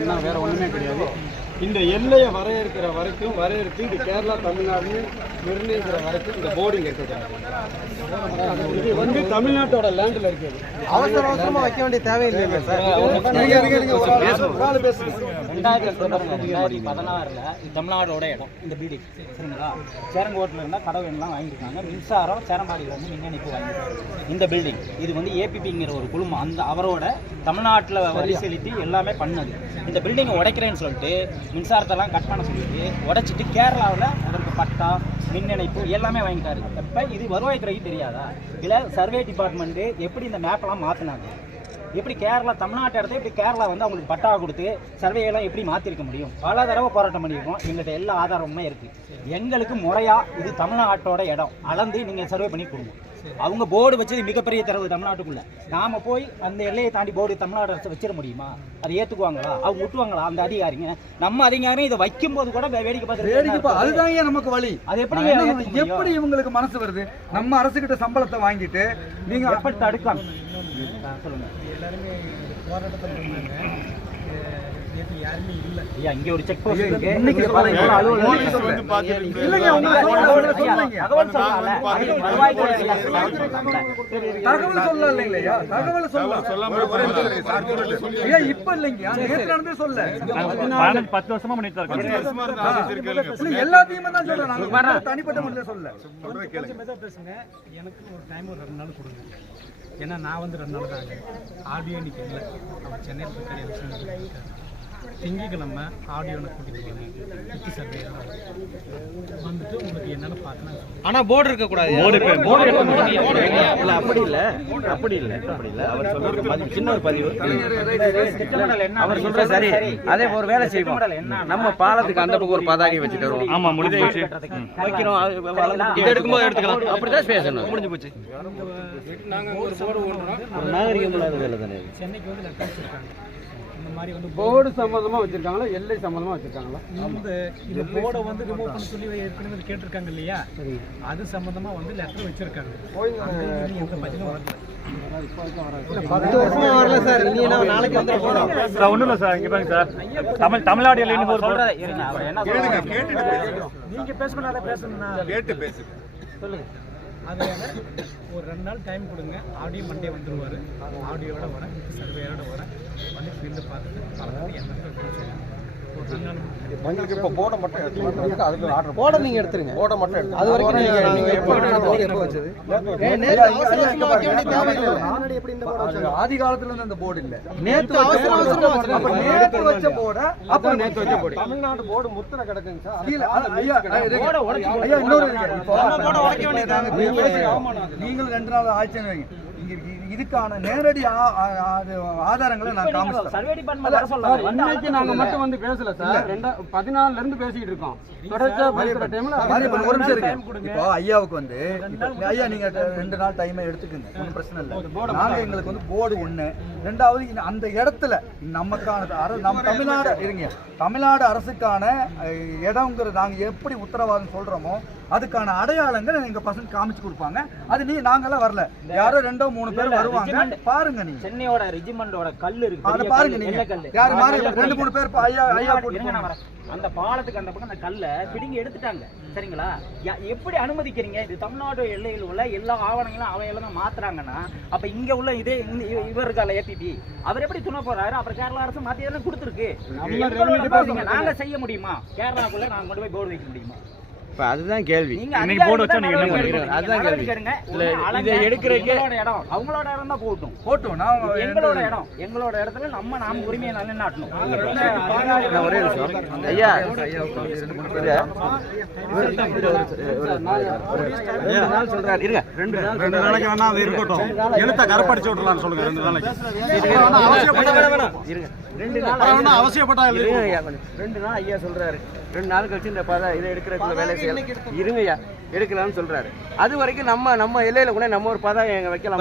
என்ன வேற ஒன்றுமே கிடையாது. இந்த எல்லையை வரையறுத்து இது கேரளா தமிழ்நாடுன்னு நிர்ணயிக்கிற வரைக்கும் இந்த போர்டிங் இருக்கக்கூடாது. இது வந்து தமிழ்நாட்டோட லேண்டில் இருக்குது. அவசரமாக வைக்க வேண்டிய தேவையில்லை சார். 2016 இது தமிழ்நாடோட இடம். இந்த பில்டிங் சரிங்களா, சேரங்கோட்டில் இருந்தால் கடை வேணும்லாம் வாங்கியிருக்காங்க. மின்சாரம் சேரம்பாடியில் வந்து மின் இணைப்பு வாங்கியிருக்காங்க. இந்த பில்டிங் இது வந்து ஏபிபிங்கிற ஒரு குழுமம், அந்த அவரோட தமிழ்நாட்டில் வரி செலுத்தி எல்லாமே பண்ணது. இந்த பில்டிங்கை உடைக்கிறேன்னு சொல்லிட்டு மின்சாரத்தெல்லாம் கட் பண்ண சொல்லிட்டு உடைச்சிட்டு கேரளாவில் அதற்கு பட்டா மின் இணைப்பு எல்லாமே வாங்கிட்டாரு. இப்போ இது வருவாய்த்துறைக்கு தெரியாதா? இதில் சர்வே டிபார்ட்மெண்ட்டு எப்படி இந்த மேப்பெல்லாம் மாற்றினாங்க? எப்படி கேரளா தமிழ்நாட்டு இடத்த எப்படி கேரளா வந்து அவங்களுக்கு பட்டா கொடுத்து சர்வேயெல்லாம் எப்படி மாற்றிருக்க முடியும்? பல தடவை போராட்டம் பண்ணியிருக்கோம். எங்கள்கிட்ட எல்லா ஆதாரமுமே இருக்குது. எங்களுக்கு முறையாக இது தமிழ்நாட்டோட இடம் அளந்து நீங்கள் சர்வே பண்ணி கொடுங்க. அவங்க போர்டு வச்சது மிகப்பெரிய தரவு தமிழ்நாட்டுக்குள்ள. நாம போய் அந்த எல்லையை தாண்டி போர்டு தமிழ்நாடு அரசு வச்சிட முடியுமா? அதை ஏற்றுக்குவாங்களா? அவங்க விட்டுவாங்களா? அந்த அதிகாரிங்க நம்ம அதிகாரம் இதை வைக்கும் போது கூட வேடிக்கை பார்த்து அதுதான் நமக்கு வழி. அது எப்படி இவங்களுக்கு மனசு வருது? நம்ம அரசுகிட்ட சம்பளத்தை வாங்கிட்டு நீங்க எப்படி தடுக்கலாம்? சொல்லுங்க. எல்லாருமே போராட்டத்தில் இருந்தாங்க. யாருமே இல்லை. ஐயா இங்க ஒரு செக் போஸ்ட் இருக்கு. இன்னைக்கு தகவல் சொல்லல இல்லையா? தகவல் சொல்லலாம். இப்ப இல்லைங்க, நேத்து நடந்தே சொல்ல 10 வருஷமா பண்ணிட்டு இருக்காங்க. எல்லாத்தையுமே தான் சொல்றேன். நாங்க தனிப்பட்ட முறையில் சொல்ல பேசுங்க. எனக்கு ஒரு டைம் ஒரு 2 நாள் கொடுங்க. ஏன்னா நான் வந்து 2 நாள் தாங்க ஆடியோ இன்னைக்கு இல்லை. அவர் சென்னையில் இருக்காரு, திங்கக்கிழமை ஆடியோனை கூட்டிட்டு போனேன். சர்வே வந்துட்டு உங்களுக்கு என்னன்னு பார்க்கணும். ஆனால் போர்டு இருக்கக்கூடாது. அப்படி இல்லை. அவர் சொல்றது சின்ன ஒரு பதிவு. அவர் சொல்ற சரி. அதே ஒரு வேலை செய்வோம். நம்ம பாலத்துக்கு அந்த பக்கம் ஒரு பதாகை வச்சுட்டு வருவோம். ஆமா, முடிஞ்சு போச்சு. வைக்கிறோம். இது எடுக்கும்போது எடுத்துக்கலாம். அப்படிதான் பேசணும். முடிஞ்சு போச்சு. நாங்கள் ஒரு போர்டு ஓடுறோம். ஒரு நாகரிகம் இல்லாத வேலை தானே. சென்னைக்கு வந்து லெட்டர் வச்சிருக்காங்க. இந்த மாதிரி வந்து போர்டு சம்பந்தமா வச்சிருக்காங்களா, எல்லை சம்பந்தமா வச்சிருக்காங்களா? இந்த போர்டை வந்து ரிமூவ் பண்ண சொல்லி ஏற்கனவே கேட்டிருக்காங்க இல்லையா? அது சம்பந்தமா வந்து லெட்டர் வச்சிருக்காங்க. எந்த பதிலும் வரல. 10 வருஷமா வரல சார். இனி என்ன நாளைக்கு வந்து போறோம் சார்? ஒண்ணும் இல்ல சார். இங்க பாருங்க சார், தமிழ்நாடு எல்லைன்னு ஒரு சொல்றத இருங்க. அவர் என்ன சொல்றாங்க? நீங்க பேசணும், அதை பேசணும்னா கேட்டு பேசு. சொல்லுங்க. அதனால ஒரு 2 நாள் டைம் கொடுங்க. ஆடியோ மண்டே வந்துருவாரு. ஆடியோட வரேன், சர்வேயோட வரேன். வந்து ஃபீல்டு பார்த்துட்டு என்ன ஒரு 2 நாள் உங்களுக்கு இப்போ போட மட்டும் எடுத்துருக்கு. அதுக்கு ஆர்டர் போட நீங்க எடுத்துருங்க. போட மட்டும் எடுத்து அது வரைக்கும் நீங்க எப்போ வச்சது? ஆதி காலத்துல இருந்து அந்த போர்டு இல்ல. நேத்து வச்ச போர்டு. அப்புறம் நேத்து வச்ச போர்டு. தமிழ்நாடு போர்டு முத்திர கிடக்குங்க சார். ஐயா இன்னொரு நீங்கள் 2 நாள் ஆச்சுன்னு இதுக்கான நேரடி ஆதாரங்களை நான் இன்னைக்கு நாங்க மட்டும் வந்து பேசல சார். 2014 இருந்து பேசிட்டு இருக்கோம். இப்போ ஐயாவுக்கு வந்து ஐயா நீங்க 2 நாள் டைமை எடுத்துக்கோங்க, ஒன்றும் பிரச்சனை இல்லை. நாங்க எங்களுக்கு வந்து போர்டு ஒண்ணு. 2வது அந்த இடத்துல நமக்கான நம்ம தமிழ்நாடு அரசுக்கான இடம்ங்கிறது நாங்க எப்படி உத்தரவாதம் சொல்றோமோ அதுக்கான அடையாளங்கள் எங்க பசங்க காமிச்சு கொடுப்பாங்க. அது நாங்கெல்லாம் வரல. யாரோ 2-3 பேர் வருவாங்க. பாருங்க, நீங்க சென்னையோட ரெஜிமெண்டோட கல் இருக்கு. அத பாருங்க. நீங்க யாரு மாதிரி 2-3 பேர் ஐயா போட்டு அந்த பாலத்துக்கு அந்த பக்கம் அந்த கல்லை பிடிங்கி எடுத்துட்டாங்க. சரிங்களா? எப்படி அனுமதிக்கிறீங்க? இது தமிழ்நாடு எல்லையில் உள்ள எல்லா ஆவணங்களும் அவையெல்லாம் மாத்துறாங்கன்னா அப்ப இங்க உள்ள இதே இவர் இருக்கால ஏபிபி அவர் எப்படி துணை போறாரு? அப்புறம் கேரளா அரசு மாத்தி தானே கொடுத்துருக்கு. நாங்க செய்ய முடியுமா? கேரளாக்குள்ள நாங்க கொண்டு போய் போர்டு வைக்க முடியுமா? இப்ப அதுதான் கேள்வி. இன்னைக்கு போர்டு வச்சா நீங்க என்ன பண்ணுவீங்க? அதுதான் கேள்வி. இல்ல இதை எடுக்கிறதுக்கு இடம் அவங்களோட இடம் தான் போட்டும். எங்களோட இடம், எங்களோட இடத்துல நாம உரிமையை நிலைநாட்டணும். ஒரே நிமிஷம் ஐயா, சொல்றாரு இருங்க. 2 நாளைக்கு வேணா அது இருக்கட்டும். எழுத்த கரப்படிச்சு விடலாம்னு சொல்லுங்க. 2 நாளைக்கு இருங்க. 2 நாள் அவசியப்பட்டா 2 நாள் ஐயா சொல்றாரு. 2 நாள் கழிச்சு இந்த இதை எடுக்கிறதுக்குள்ள வேலை செய்யலாம். இருங்கய்யா, எடுக்கலாம்னு சொல்றாரு. அது வரைக்கும் நம்ம எல்லையில கூட நம்ம ஒரு பதாகை எங்க வைக்கலாம்.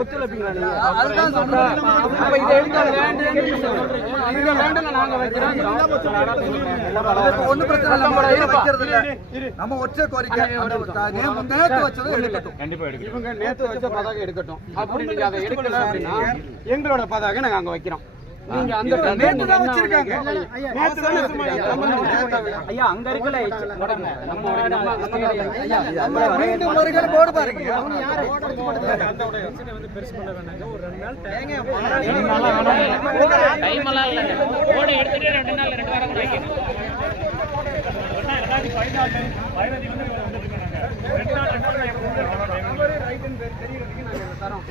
ஒத்துழைப்பீங்களா நீங்க? அப்ப இதை எடுக்க நாங்க வைக்கிறோம். ஒன்றும் பிரச்சனை இல்லை, நம்ம வைக்கிறது இல்லை. நம்ம ஒற்றை கோரிக்கை நேற்று வச்சதை எடுக்கட்டும். கண்டிப்பா எடுக்கணும். இவங்க நேத்து வச்ச பதாகை எடுக்கட்டும். அப்படி நீங்க அதை எடுக்கல அப்படின்னா எங்களோட பதாகை நாங்க அங்க வைக்கிறோம். நீங்க அந்த நேத்து தான் வச்சிருக்காங்க. ஐயா அங்க இருக்கல மீண்டும் ஒரு கண் போடு பாருங்க. வந்து பெருசு பண்ண வேணாங்க. ஒரு 2 நாள் டைம் எல்லாம் இல்லைங்க. போர்டு எடுத்துட்டு 2 நாள் 2 வாரம் கூட வைக்கணும். 2014 தரோம்.